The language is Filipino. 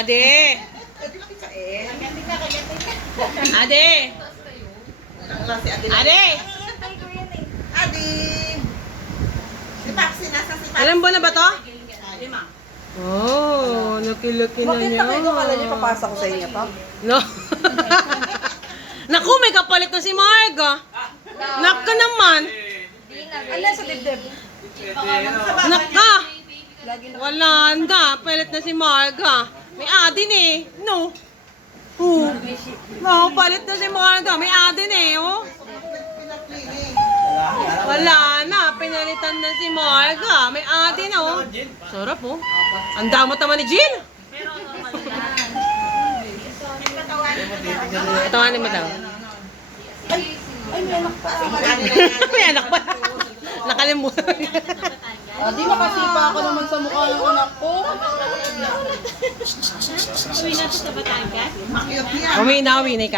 Ade! Ade! Ade! Adi! Si Paxi, nasa si Paxi. Ilan buwan na ba to? 5. Oh, laki-laki na niya. Makita kayo doon, kala niyo papasok ko sa inyo to? No. Naku, may kapalit na si Marga. Naka naman. Ano sa dibdib? Naka. Wala na. Palit na si Marga. May adin eh. No. No, palit na si Marga. May adin eh. Oh. Wala na. Pinalitan na si Marga. May adin oh. Sarap oh. Ang damot naman ni Jill. Tawanin mo daw. Ay, may anak pa. May anak pa. Nakalimutan. Di makasipa ako naman sa mukha ng anak ko. Uwi na, uwi na ka.